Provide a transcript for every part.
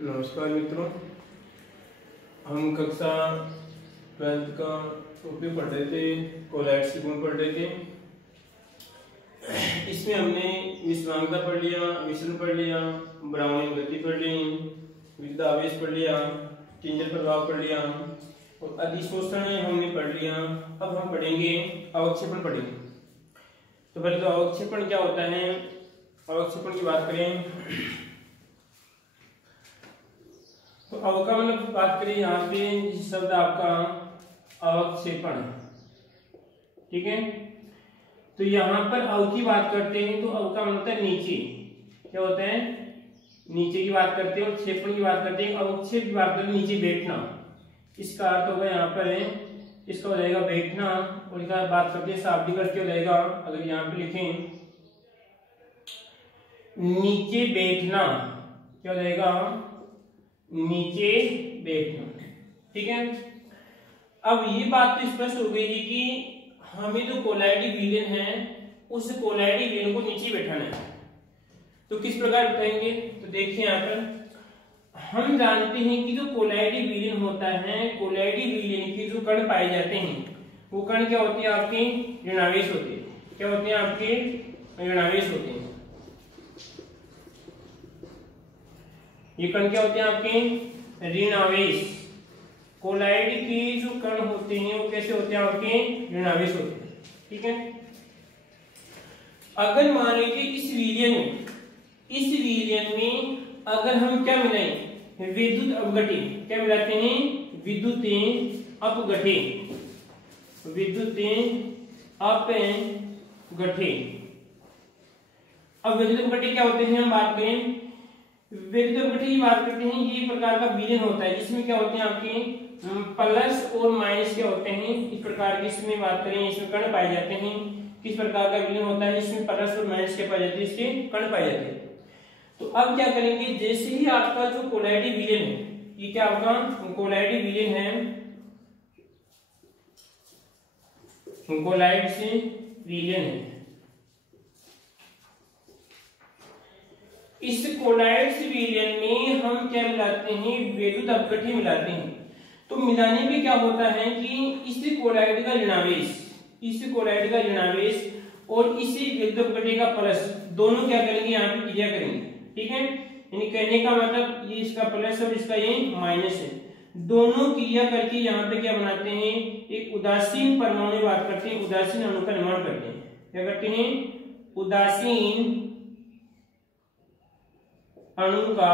नमस्कार मित्रों, हम कक्षा 12th का टॉपिक पढ़ रहे थे, कोलॉइड्स के गुण पढ़ रहे थे। इसमें हमने विषमांगता पढ़ लिया, विचलन पढ़ लिया, ब्राउनिंग गति पढ़ ली, विद्युत आवेश पढ़ लिया, टिंजर प्रभाव पढ़ लिया और अधिशोषण हमने पढ़ लिया। अब हम पढ़ेंगे अवक्षेपण पढ़ेंगे। तो पहले तो अवक्षेपण क्या होता है, अवक्षेपण की बात करें तो अव का मतलब बात करें यहाँ पे शब्द आपका अवक्षेपण, ठीक है। तो यहाँ पर अव की बात करते हैं तो अव का मतलब है नीचे, क्या होता है, नीचे की बात करते हैं। और क्षेपण की बात करते हैं, अवक्षेप की बात करते हैं नीचे बैठना। इसका अर्थ होगा यहाँ पर है, इसका हो जाएगा बैठना। और इसका बात करते हैं शाब्दिक अर्थ क्या हो जाएगा, अगर यहाँ पे लिखें नीचे बैठना, क्या हो जाएगा, नीचे बैठना, ठीक है। अब ये बात तो स्पष्ट हो गई है कि हमें जो कोलाइडी विलयन है उस कोलाइडी विलयन को नीचे बैठाना है। तो किस प्रकार बैठाएंगे, तो देखिए यहाँ पर हम जानते हैं कि जो कोलाइडी विलयन होता है, कोलाइडी विलयन के जो कण पाए जाते हैं वो कण क्या होते हैं, आपके ऋणावेश होते हैं। क्या होते हैं, आपके ऋणावेश होते हैं। ये कण क्या होते हैं, आपके ऋण आवेश। कोलाइड के जो कण होते हैं वो कैसे होते हैं, आपके ऋण आवेश होते हैं, ठीक है। अगर मान लीजिए इस विलयन में अगर हम क्या मिलाएं, विद्युत अपघटे, क्या मिलाते हैं, विद्युत अपघटे, विद्युत अपघटे। अब विद्युत अपघटे क्या होते हैं, हम बात करें विद्युत अपघटे की बात करते हैं। ये प्रकार का विलयन होता है जिसमें क्या होते हैं, आपके प्लस और माइनस क्या होते हैं, इस प्रकार की इसमें बात करें, इसमें कण पाए जाते हैं। किस प्रकार का विलयन होता है, इसमें प्लस और माइनस क्या पाए जाते हैं, इसके कण पाए जाते हैं। तो अब क्या करेंगे, जैसे ही आपका जो कोलाइडी विलयन है, ये क्या आपका कोलाइडी विलयन है, कोलाइड से विलयन है। इस कोलाइड्स विलयन में हम क्या मिलाते हैं, विद्युत अपघटे मिलाते हैं। तो मिलाने में क्या होता है कि इस कोलाइड का ऋणावेश, इस कोलाइड का ऋणावेश और इसी विद्युत अपघटे का प्लस, दोनों क्या करेंगे, यहाँ पे क्रिया करेंगे, ठीक है। यानी कहने का मतलब ये इसका प्लस और इसका ये माइनस है, दोनों क्रिया करके यहाँ पे क्या बनाते हैं, एक उदासीन परमाणु की बात करते हैं, उदासीन अणु का निर्माण करते हैं। क्या करते हैं, उदासीन अणु का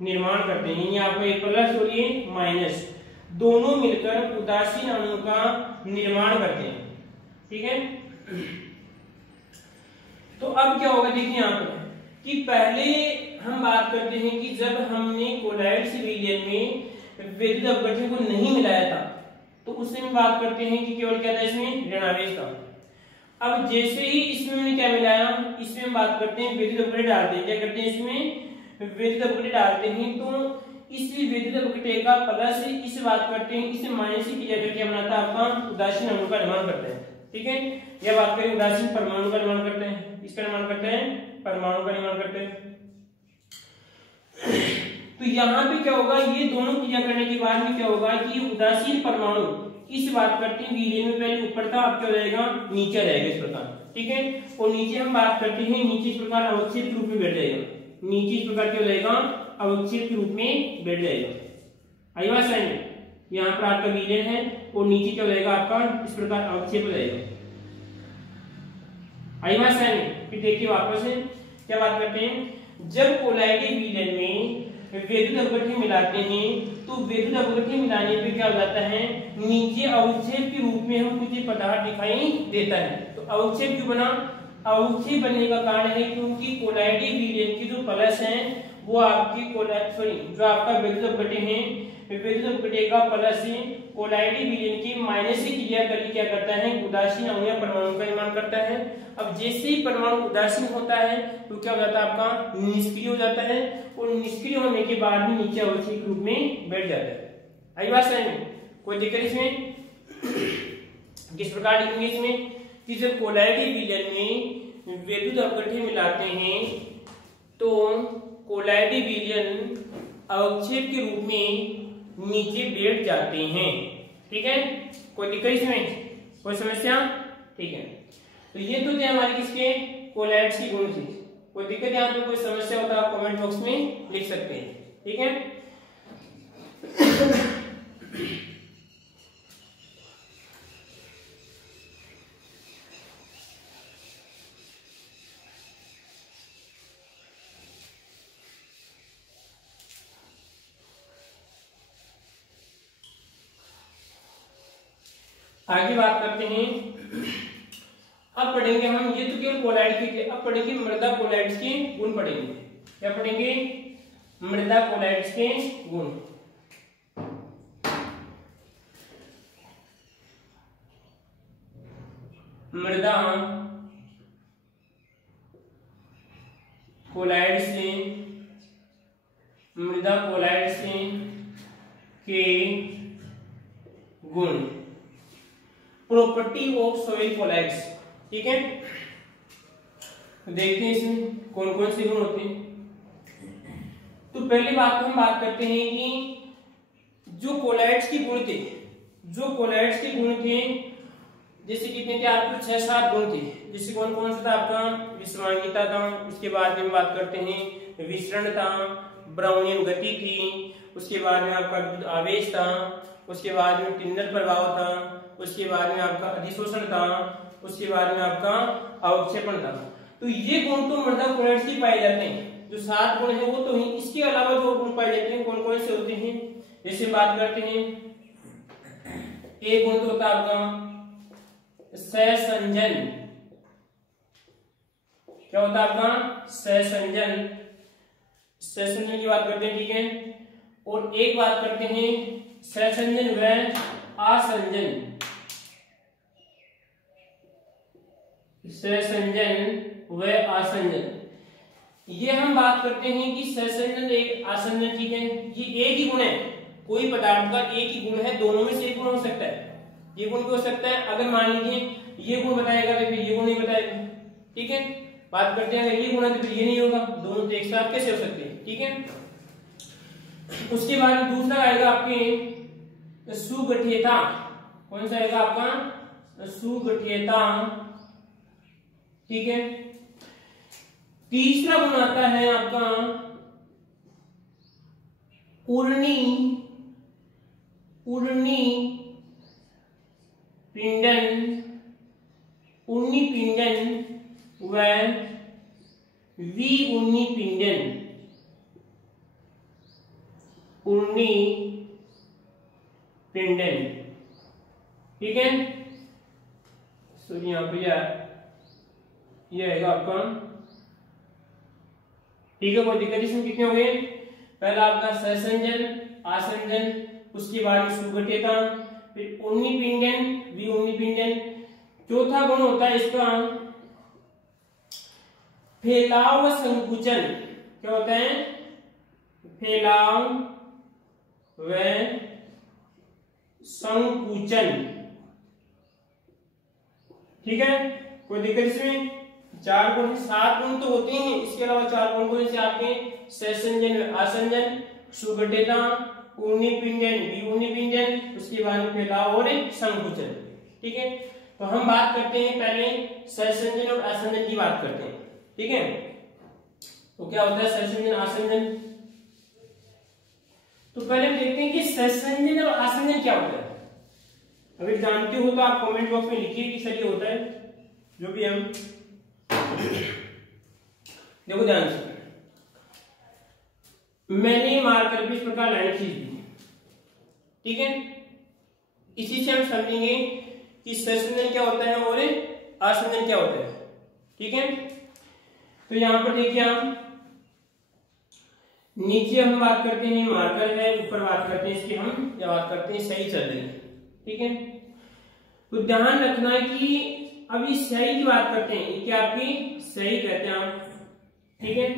निर्माण करते हैं। यहाँ पर एक प्लस और ये माइनस, दोनों मिलकर उदासीन अणु का निर्माण करते हैं, ठीक है। तो अब क्या होगा, देखिए यहाँ पर कि पहले हम बात करते हैं कि जब हमने कोलाइड्स विलयन में विद्युत अपघटे को नहीं मिलाया था तो उससे हम बात करते हैं कि केवल क्या था, इसमें ऋणावेश था। अब जैसे ही इसमें हमने क्या मिलाया, इसमें हम बात करते हैं विद्युत अपघटे डालते हैं। क्या करते हैं, इसमें विद्युत अपघटे डालते हैं। तो इस विद्युत अपघटे का प्लस इसे बात करते हैं, इसे माइनस से क्रिया करके बनाता है आपका उदासीन अणु का निर्माण करते हैं, ठीक है। यह बात करें उदासीन परमाणु का निर्माण करते हैं, इसका निर्माण करते हैं, परमाणु का निर्माण करते हैं। तो यहाँ पे क्या होगा, ये दोनों क्रिया करने के बाद में क्या होगा कि उदासीन परमाणु इस बात करते हैं विलयन में पहले ऊपर था, अब क्या हो जाएगा, नीचे रहेगा, इस प्रकार, ठीक है। और नीचे हम बात करते हैं, नीचे इस प्रकार अवक्षेप के रूप में बैठ जाएगा, नीचे इस प्रकार क्या हो जाएगा, अवक्षेप के रूप में बैठ जाएगा। आई बात समझ में, यहाँ पर आपका विलयन है और नीचे क्या हो जाएगा, आपका इस प्रकार अवक्षेप हो जाएगा। आई बात समझ में। फिर देखिए वापस से क्या बात करते हैं, जब कोलाइडी विलयन में विद्युत अपघटे मिलाते हैं तो विद्युत अपघटे मिलाने पे क्या हो जाता है, नीचे अवक्षेप के रूप में हम कुछ पदार्थ दिखाई देता है। तो अवक्षेप क्यों बना, अवक्षेप बनने का कारण है क्योंकि कोलाइडी विलयन के जो प्लस हैं वो आपकी जो आपका विद्युत अपघटे हैं, विद्युत अपघटे का प्लस कोलाइडी विलयन की माइनस से क्रिया करके क्या करता है, उदासीन अणु या परमाणु का निर्माण करता है। अब जैसे ही परमाणु उदासीन होता है तो क्या हो जाता है, आपका निष्क्रिय हो जाता है और निष्क्रिय होने के बाद में नीचे अवक्षेप रूप में बैठ जाता है। आई बात समझ में, कोई दिक्कत इसमें। किस प्रकार लिखेंगे इसमें कि जब कोलाइडी विलयन में विद्युत अपघटे मिलाते हैं तो कोलाइडी विलयन अवक्षेप के रूप में नीचे बैठ जाते हैं। ठीक है, कोई दिक्कत इसमें, कोई समस्या? ठीक है, तो ये तो थे हमारे किसके कोलैइड्स की गुण थी। कोई दिक्कत यहाँ पे, कोई समस्या होता है आप कमेंट बॉक्स में लिख सकते हैं। ठीक है, आगे बात करते हैं। अब पढ़ेंगे हम, ये तो केवल कोलाइड के, अब पढ़ेंगे मृदा कोलाइड्स के गुण पढ़ेंगे। क्या पढ़ेंगे? मृदा कोलाइड्स के गुण। मृदा कोलाइड से, मृदा कोलाइड से के गुण, प्रॉपर्टी ऑफ सॉइल कोलाइड्स। ठीक है, तो देखते हैं इसमें कौन कौन से गुण होते हैं। तो पहली बात तो हम बात करते हैं कि जो कोलाइड्स के गुण थे, जो कोलाइड्स के गुण थे, जैसे कितने थे आपको 6-7 गुण थे। जैसे कौन कौन सा था आपका? विषवांगिता था, उसके बाद में बात करते हैं विसरण था, ब्राउनियन गति थी, उसके बाद में आपका विद्युत आवेश था, उसके बाद में टिन्डल प्रभाव था, उसके बाद में आपका अधिशोषण था, उसके बाद में आपका अवक्षेपण था। तो ये गुण तो मृदा कोलाइड्स के पाए जाते हैं, जो 7 गुण है वो तो ही। इसके अलावा जो गुण पाए जाते हैं कौन कौन से होते हैं, जैसे बात करते हैं, एक गुण तो होता है आपका सहसंजन। क्या होता है आपका? सहसंजन। सहसंजन की बात करते हैं। ठीक है, और एक बात करते हैं सहसंजन व आसंजन। सहसंजन व आसंजन, ये हम बात करते हैं कि सहसंजन एक आसंजन। ठीक है, ये एक ही गुण है, कोई पदार्थ का एक ही गुण है, दोनों में से एक गुण हो सकता है। ये गुण भी हो सकता है, अगर मान लीजिए ये गुण बताएगा तो फिर ये गुण नहीं बताएगा। ठीक है, बात करते हैं अगर ये गुण है तो फिर ये नहीं होगा, दोनों तो एक साथ कैसे हो सकते हैं। ठीक है, उसके बाद दूसरा आएगा आपके सुगठियता। कौन सा आएगा आपका? सुगठियता। ठीक है, तीसरा गुण आता है आपका उर्णी, उर्णी पिंडन, उर्णी पिंडन व विउर्णी पिंडन। उर्णी पिंडन। ठीक है, सो यहां पे ये आएगा आपका। ठीक है, कोई दिक्कत इसमें? कितने हो गए? पहला आपका सहसंजन, आसंजन, उसके बाद सुगठियता, फिर उर्णी पिंडन, विउर्णी पिंडन। चौथा गुण होता है इसका फैलाव व संकुचन। क्या होता है? फैलाव व संकुचन। ठीक है, कोई दिक्कत इसमें? 4 गुण, 7 गुण तो होते हैं, इसके अलावा 4 गुण को जैसे आपके सहसंजन, आसंजन, सुगठियता, उर्णी पिंडन, विउर्णी पिंडन, उसके बाद में फैलाव और संकुचन। ठीक है, तो हम बात करते हैं पहले सहसंजन और आसंजन की बात करते हैं। ठीक है, तो क्या होता है सहसंजन, आसंजन? तो पहले देखते हैं कि सहसंजन और आसंजन क्या होता है। अगर जानते हो तो आप कमेंट बॉक्स में लिखिए कि सर ये होता है, जो भी हम देखो ध्यान से। मैंने मार्कर पे इस प्रकार लाइन खींच दी। ठीक है, इसी से हम समझेंगे कि सहसंजन क्या होता है और आसंजन क्या होता है। ठीक है, तो यहां पर देखिए हम नीचे हम बात करते हैं मार्कर है, ऊपर बात करते हैं इसकी हम या बात करते हैं सही चल रही है। ठीक है, तो ध्यान रखना है कि अभी सही की बात करते हैं, ये क्या आपकी सही कहते हैं आप। ठीक है,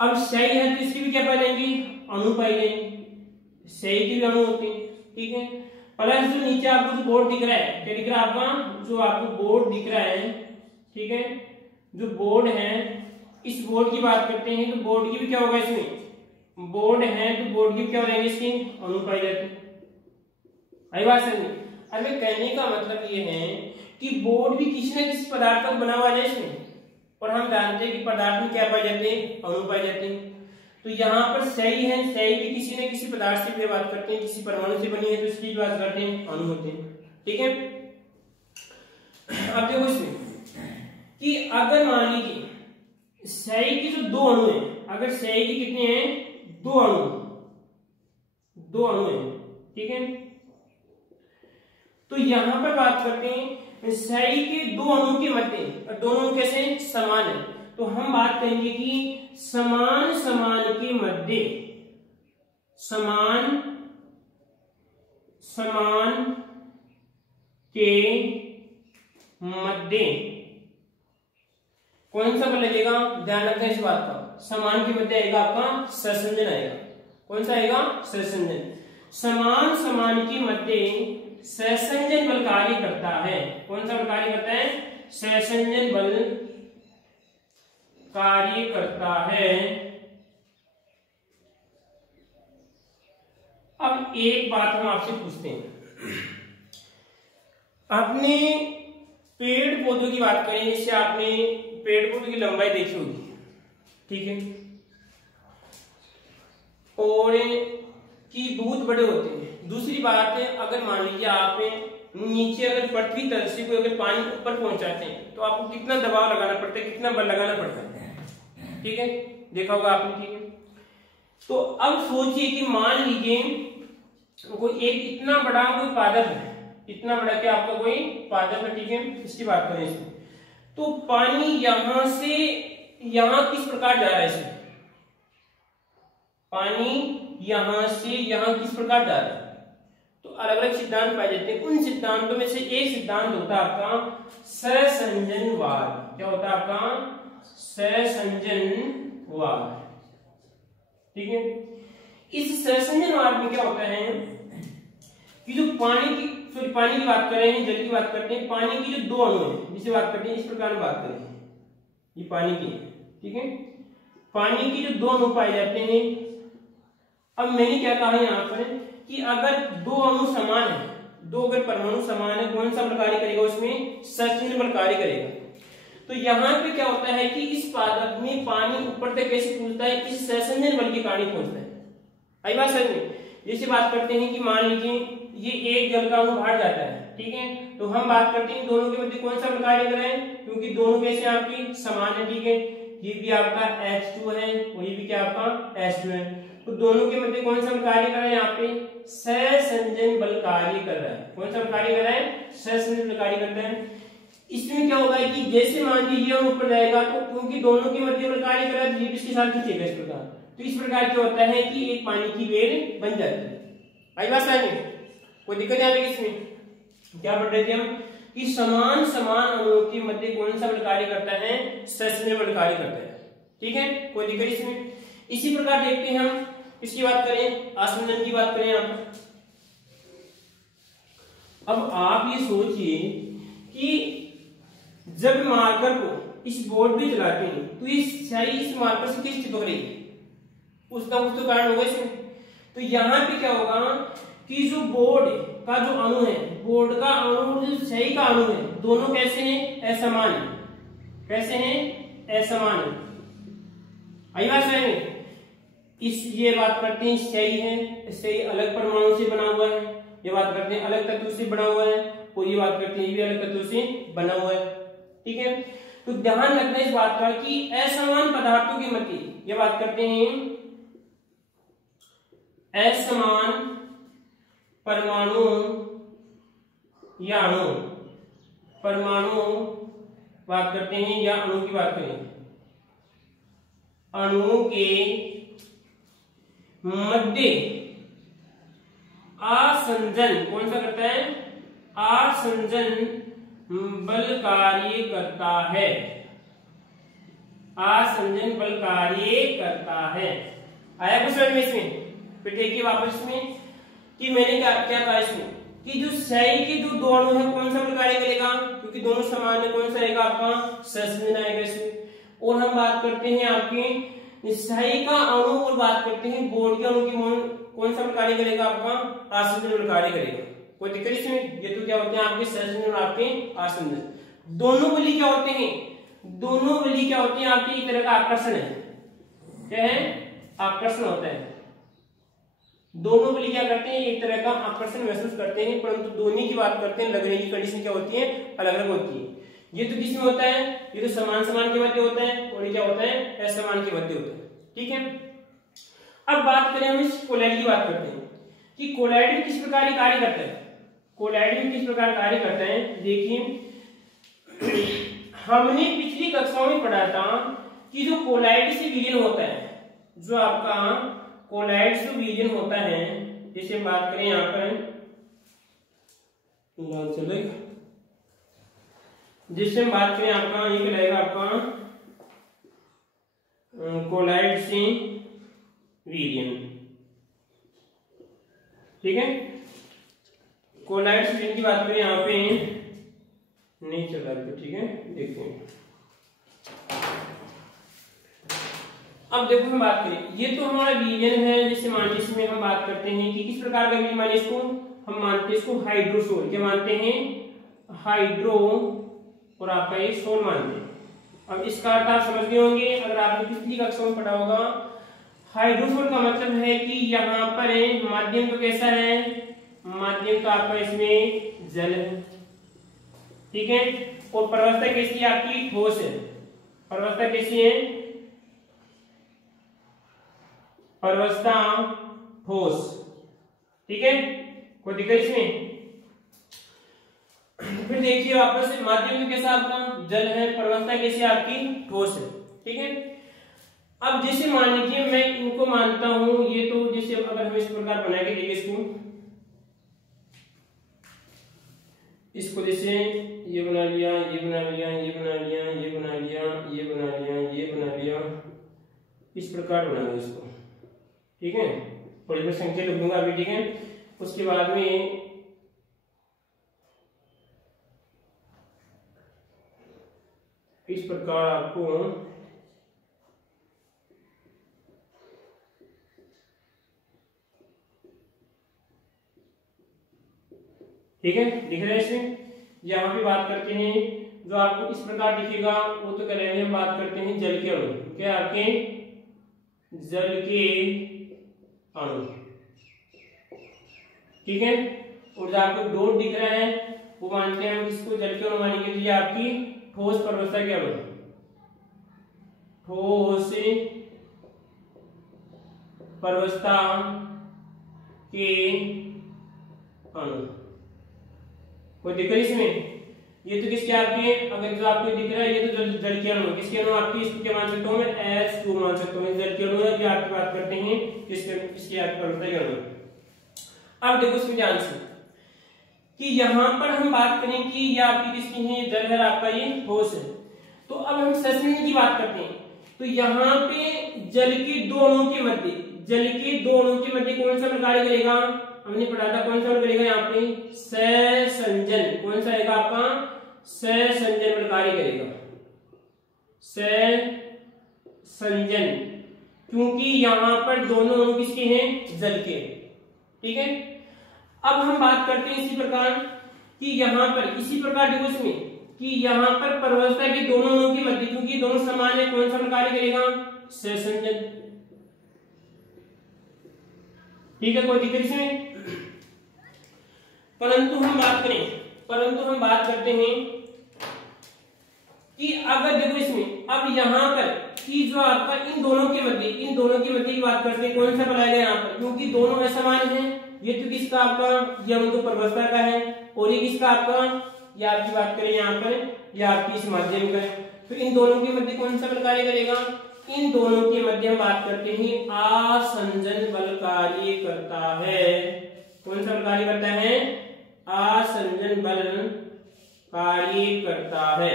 अब सही है तो इसकी भी क्या पाएंगे? अणु पाएंगे, सही के भी अणु होते हैं। ठीक है, प्लस जो नीचे आपको जो बोर्ड दिख रहा है, क्या दिख रहा है आपका? जो आपको बोर्ड दिख रहा है, ठीक है, जो बोर्ड है इस बोर्ड की बात करते हैं तो बोर्ड की भी क्या होगा, इसमें बोर्ड है तो बोर्ड की क्या हो जाएंगे, इसकी अणु पाए जाते हैं। आई बात समझ में? अरे कहने का मतलब ये है कि बोर्ड भी किसी न किसी पदार्थ का बना हुआ है इसमें, और हम जानते हैं कि पदार्थ में क्या पाए जाते हैं, अणु पाए जाते हैं। तो यहाँ पर सही है, सही भी किसी न किसी पदार्थ से बात करते हैं, किसी परमाणु से बनी है तो इसकी बात करते हैं, अणु होते हैं। ठीक है, अब देखो इसमें कि अगर मान लीजिए सही के जो दो अणु हैं, अगर सही के कितने हैं, दो अणु हैं, ठीक है, तो यहां पर बात करते हैं सही के दो अणु के मध्य, और दोनों अणु कैसे समान है, तो हम बात करेंगे कि समान के मध्य, समान के मध्य कौन सा बल लगेगा, ध्यान रखना इस बात का, समान के मध्य आएगा आपका सहसंजन आएगा। कौन सा आएगा, सहसंजन। समान के मध्य सहसंजन बल कार्य करता है। कौन सा बल कार्य करता है, सहसंजन बल कार्य करता है। अब एक बात हम आपसे पूछते हैं, आपने पेड़ पौधों की बात करें, जैसे आपने पेड़ पौधों की लंबाई देखी होगी, ठीक है, और कि बहुत बड़े होते हैं। दूसरी बात है, अगर मान लीजिए आप नीचे अगर पृथ्वी तल से कोई अगर पानी ऊपर पहुंचाते हैं तो आपको कितना दबाव लगाना पड़ता है, कितना बल लगाना पड़ता है, ठीक है, देखा होगा आपने, ठीक है। तो अब सोचिए कि मान लीजिए कोई एक इतना बड़ा कोई पादप है, इतना बड़ा क्या आपका कोई पादप है, ठीक है, इसकी बात करें इसमें, तो पानी यहां से यहां किस प्रकार जा रहा है, इसमें पानी यहां से यहां किस प्रकार जा रहा है, तो अलग अलग सिद्धांत पाए जाते हैं। उन सिद्धांतों में से एक सिद्धांत होता है आपका सहसंजनवाद। क्या होता है आपका, सहसंजनवाद, ठीक है। इस सहसंजनवाद में क्या होता है कि जो पानी की बात कर रहे हैं, जल की बात करते हैं, पानी की जो दो अणु है जिसे बात करते हैं, इस प्रकार बात करें, ये पानी की, ठीक है, पानी की जो दो अणु पाए जाते हैं। अब मैंने क्या कहा यहाँ पर कि अगर दो अणु समान है, दो अगर परमाणु समान है, कौन सा बल कार्य करेगा, उसमें सहसंजन बल कार्य करेगा। तो यहाँ पे क्या होता है कि इस पादप में पानी ऊपर तक कैसे पहुंचता है, इस सहसंजन बल के कारण पहुंचता है। आई बात समझ में? जैसे बात करते हैं कि मान लीजिए ये एक जल का अणु बाहर जाता है, ठीक है, तो हम बात करते हैं दोनों के मध्य कौन सा बल कार्य कर रहे हैं, क्योंकि दोनों कैसे आपकी समान है, ठीक है, ये भी आपका H2 है और ये भी क्या आपका H2 है, तो दोनों के मध्य कौन सा बल कार्य कर रहा है, यहाँ पे सहसंजन बल कार्य कर रहा है। कौन सा बल कार्य कर रहा है, सहसंजन बल कार्य करता है। इसमें क्या होगा कि जैसे मान लीजिए हम ऊपर जाएगा तो क्योंकि दोनों के मध्य बल कार्य कर रहा है, तो ये इसके साथ खींचेगा इस प्रकार, तो इस प्रकार क्या होता है कि एक पानी की वेल बन जाती है। आई बात समझ में? कोई दिक्कत आ रही है इसमें? क्या पढ़ रहे थे हम कि समान अणुओं के मध्य कौन सा बल कार्य करता है, सहसंजन बल कार्य करता है, ठीक है, कोई दिक्कत इसमें। इसी प्रकार देखते हैं हम, इसकी बात करें, आसंजन की बात करें यहाँ पर। अब आप ये सोचिए कि जब मार्कर को इस बोर्ड पे चलाते हैं तो इस मार्कर से किस चिपक रही है, उसका कुछ तो कारण होगा इसमें। तो यहाँ पे क्या होगा कि जो बोर्ड का जो अणु है, बोर्ड का अणु और जो सही का अणु है, दोनों कैसे हैं, असमान है। कैसे हैं, असमान है। आई बात समझ में? इस ये बात करते हैं सही है, सही अलग परमाणु से बना हुआ है, ये बात करते हैं अलग तत्व से बना हुआ है, और ये बात करते हैं ये भी अलग तत्व से बना हुआ है, ठीक है। तो ध्यान रखना इस बात का कि असमान पदार्थों के मध्य, ये बात करते हैं असमान परमाणु या अणु, परमाणु बात करते हैं या अणु की बात करें, अणु के मध्य आसंजन कौन सा करता है, आसंजन बल कार्य करता है, आसंजन बल कार्य करता है। आया कुछ समझ में इसमें? फिर देखिए वापस में कि मैंने क्या कहा इसमें कि जो सही के जो दो अणु है कौन सा बल कार्य करेगा, क्योंकि दोनों समान है, कौन सा रहेगा आपका, सहसंजन आएगा इसमें। और हम बात करते हैं आपके सहायिका अणु और बात करते हैं बोर्ड के अणु की कौन सा बल कार्य करेगा? आपका आसंजन बल कार्य करेगा। कोई दिक्कत इसमें? ये तो क्या होते हैं आपके सहसंजन और आपके आसंजन। दोनों बली क्या होते हैं? दोनों बली क्या होते हैं आपके? एक तरह का आकर्षण है। क्या है? आकर्षण होता है। दोनों बली क्या करते हैं? एक तरह का आकर्षण महसूस करते हैं, परंतु दोनों की बात करते हैं लगने की कंडीशन क्या होती है? अलग अलग होती है। ये तो किसमें होता है? ये तो समान समान के मध्य होता है, और ये क्या होता है? असमान के मध्य होता है। ठीक है, अब बात करें हम इस कोलॉइड की बात करते हैं कि कोलॉइड में किस प्रकार कार्य करता है। कोलॉइड में किस प्रकार कार्य करता है? देखिए, हमने पिछली कक्षाओं में पढ़ा था कि जो कोलॉइड से विलीन होता है, जो आपका कोलॉइड से विलीन होता है, जैसे हम बात करें यहाँ पर चलेगा, जिससे हम बात करें आपका ये कहलाएगा आपका कोलॉइड से विलीन। ठीक है, कोलॉइड से विलीन की बात करें यहाँ पे नहीं चला तो ठीक है, देखते हैं। अब देखो हम बात करें, ये तो हमारा विलीन है, जैसे मान लीजिए इसमें हम बात करते हैं कि किस प्रकार का विलीन माने इसको, हम मानते हैं इसको हाइड्रोसोल। क्या मानते हैं? हाइड्रो और आपका ये सोल मानते हैं। अब इसका अर्थ आप समझ गए होंगे अगर आपने पिछली कक्षा में पढ़ा होगा। हाइड्रोसोल का मतलब है कि यहाँ पर माध्यम तो कैसा है? माध्यम तो आपका इसमें जल है। ठीक है, और परवस्था कैसी है आपकी? ठोस है। परवस्था कैसी है? परवस्था ठोस। ठीक है, कोई दिक्कत इसमें? फिर देखिए वापस, माध्यम तो कैसा आपका? जल है। परवस्था कैसी आपकी? ठोस है। ठीक है, अब जैसे मान लीजिए मैं इनको मानता हूं, ये तो जैसे अगर हम इस प्रकार बना के देखें इसको जैसे ये बना लिया, ये बना लिया, ये बना लिया, ये बना लिया, ये बना लिया, ये बना लिया, इस प्रकार बनाऊंगा इसको। ठीक है, थोड़ी बहुत संख्या लिख दूंगा अभी। ठीक है, उसके बाद में इस प्रकार आपको ठीक है दिख रहा है इसमें। यहाँ पे बात करते हैं, जो आपको इस प्रकार दिखेगा वो तो करेंगे, हम बात करते हैं जल के अणु। क्या आपके? जल के अणु। ठीक है, और जो आपको डॉट दिख रहा है वो मानते हैं हम इसको जल के अणु मानेंगे, तो ये आपकी ठोस परवस्था के अणु। ठोस परवस्था के अणु। कोई दिक्कत इसमें? ये तो किसके आपके? अगर जो आपको दिख रहा है ये तो जल के अणु। किसके अणु आपकी? इसको क्या मान सकता हूं मैं? H2 मान सकता हूं। जल के अणु है, जो आपकी बात करते हैं इसकी आपकी परवस्था के अणु। अब देखो इसमें ध्यान से कि यहाँ पर हम बात करें कि ये आपकी किसकी है? जल है, आपका ये ठोस है। तो अब हम सहसंयोजन की बात करते हैं, तो यहाँ पे जल के दो अणुओं के मध्य, जल के दो अणुओं के मध्य कौन सा बल कार्य करेगा? हमने पढ़ा था कौन सा बल करेगा यहाँ पे? सहसंजन। कौन सा आएगा आपका? सहसंजन बल कार्य करेगा। सहसंजन, क्योंकि यहाँ पर दोनों अणु किसके हैं? जल के। ठीक है, अब हम बात करते हैं इसी प्रकार कि यहाँ पर इसी प्रकार देखो इसमें कि यहाँ पर परवस्था के दोनों अणुओं के मध्य, क्योंकि दोनों समान है, कौन सा बल कार्य करेगा? सहसंजन। ठीक है, कोई दिक्कत इसमें? परंतु हम बात करते हैं कि अगर देखो इसमें अब यहाँ पर कि जो आपका इन दोनों के मध्य की बात करते हैं, कौन सा बल आएगा यहाँ पर? क्योंकि दोनों असमान हैं। ये तो किसका आपका? ये अणु तो परवस्था का है, और ये किसका आपका? ये आपकी बात करें यहाँ पर, ये आपकी इस माध्यम का है। तो इन दोनों के मध्य कौन सा बल कार्य करेगा? इन दोनों के मध्य हम बात करते हैं आसंजन बल कार्य करता है। कौन सा बल कार्य करता है? आसंजन बल कार्य करता है।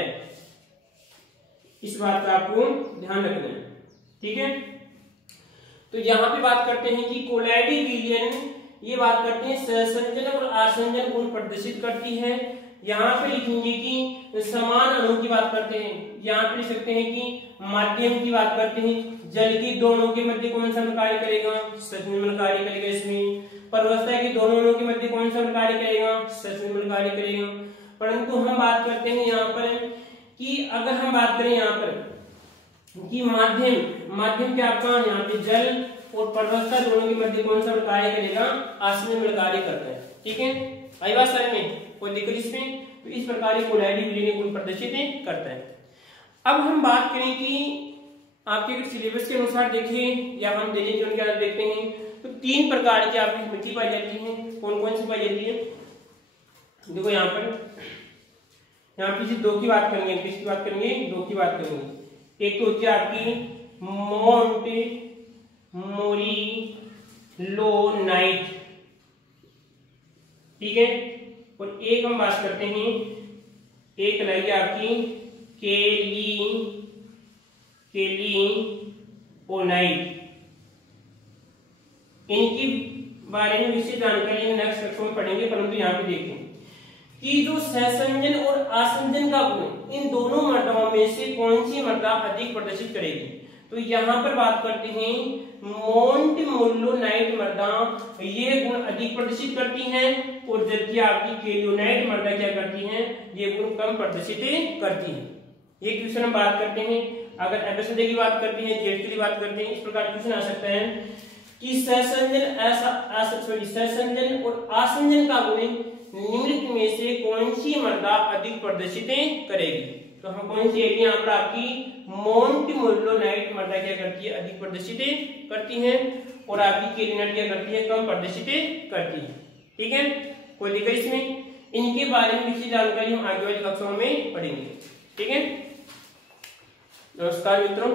इस बात का आपको ध्यान रखना है। ठीक है, तो यहां पे बात करते हैं कि कोलॉइडी विलयन, ये बात करते हैं सहसंजन और आसंजन गुण प्रदर्शित करती है। यहाँ पे लिखेंगे कि समान अणु की बात करते हैं, यहाँ पे लिख सकते हैं कि माध्यम की बात करते हैं। जल की दोनों के मध्य कौन सा कार्य करेगा, सस्मिमल कार्य करेगा। इसमें परवस्था की दोनों अणुओं के मध्य कौन सा कार्य करेगा, सस्मिमल कार्य करेगा। परंतु हम बात करते हैं यहाँ पर कि अगर हम बात करें यहाँ पर कि माध्यम क्या आपका यहाँ पे जल और परवस्था दोनों के मध्य कौन सा कार्य करेगा, आसमिमल कार्य करता है। ठीक है, आई बात समझ में, कोई दिक्कत इसमें? तो इस प्रकार कोलाइडी विलीन गुण प्रदर्शित करता है। अब हम बात करें कि आपके सिलेबस के अनुसार देखें या हम दैनिक जीवन के अंदर देखते हैं तो 3 प्रकार की आपकी मिट्टी पाई जाती है। कौन कौन सी पाई जाती है? देखो यहाँ पे सिर्फ 2 की बात करेंगे, किसकी बात करेंगे? 2 की बात करेंगे। एक तो होती है आपकी मोरीलोनाइट, ठीक है, और एक हम बात करते हैं, एक रहेगी आपकी केलिओनाइट। इनकी बारे में विशेष जानकारी नेक्स्ट कक्षा में पढ़ेंगे। परंतु यहाँ पे देखें कि जो सहसंजन और आसंजन का गुण, इन दोनों मर्दाओं में से कौन सी मर्दा अधिक प्रदर्शित करेगी? तो यहाँ पर बात करते हैं मोंटमोलोनाइट मर्दा ये गुण अधिक प्रदर्शित करती हैं, और जबकि आपकी केलियोनाइट मर्दा क्या करती हैं, ये गुण कम प्रदर्शित करती हैं। ये क्वेश्चन हम बात करते हैं, अगर एब्सिड की बात करते हैं, जेड की बात करते हैं, इस प्रकार क्वेश्चन आ सकता है कि सहसंजन और आसंजन का गुण निम्नलिखित में से कौन सी मर्दा अधिक प्रदर्शित करेगी? तो हम कौन सी एरिया यहाँ पर आपकी मोंटमोलोनाइट मर्दा क्या करती है, अधिक प्रदर्शित करती है, और आपकी केलियोनाइट क्या करती है, कम प्रदर्शित करती है। ठीक है, कोई दिक्कत इसमें? इनके बारे में विशेष जानकारी हम आगे वाली कक्षाओं में पढ़ेंगे। ठीक है, नमस्कार मित्रों।